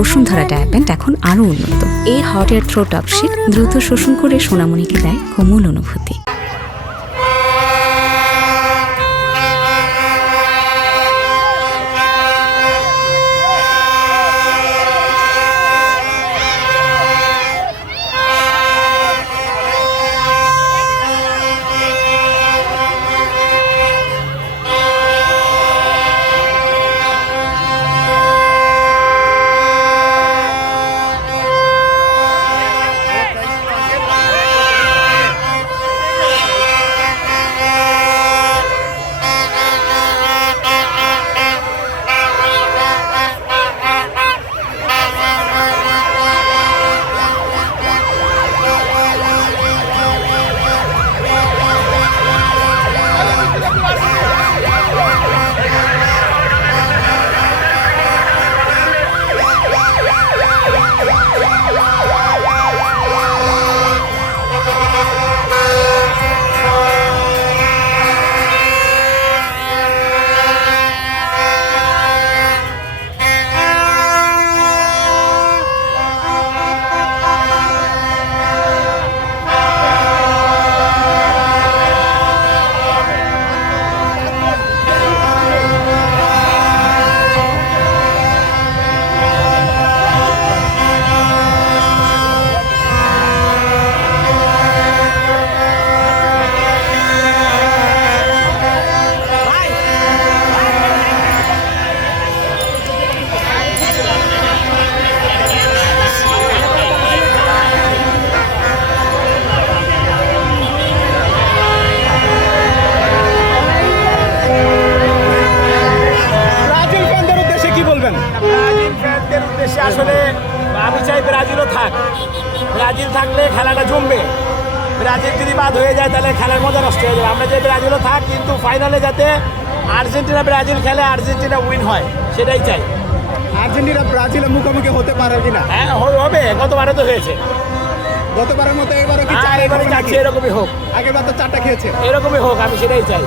বসুন্ধরা ডায়াপেন্ট এখন আরও উন্নত। এই হট এয়ার থ্রো টপশিট দ্রুত শোষণ করে সোনামণিকে দেয় কোমল অনুভূতি। ব্রাজিল ফ্যানদের উদ্দেশ্যে আসলে আমি চাই ব্রাজিলও থাক। ব্রাজিল থাকলে খেলাটা জমবে। ব্রাজিল যদি বাদ হয়ে যায় তাহলে খেলার মজা নষ্ট হয়ে যাবে। আমরা চাই ব্রাজিলও থাক, কিন্তু ফাইনালে যাতে আর্জেন্টিনা ব্রাজিল খেলে, আর্জেন্টিনা উইন হয়, সেটাই চাই। আর্জেন্টিনা ব্রাজিলের মুখোমুখি হতে পারে কিনা? হ্যাঁ হবে, গতবারে তো হয়েছে। গতবারের মতো এবারও কি চাই? এবারে চাচ্ছি এরকমই হোক। আগের বার তো 4টা খেয়েছে। এরকমই হোক, আমি সেটাই চাই।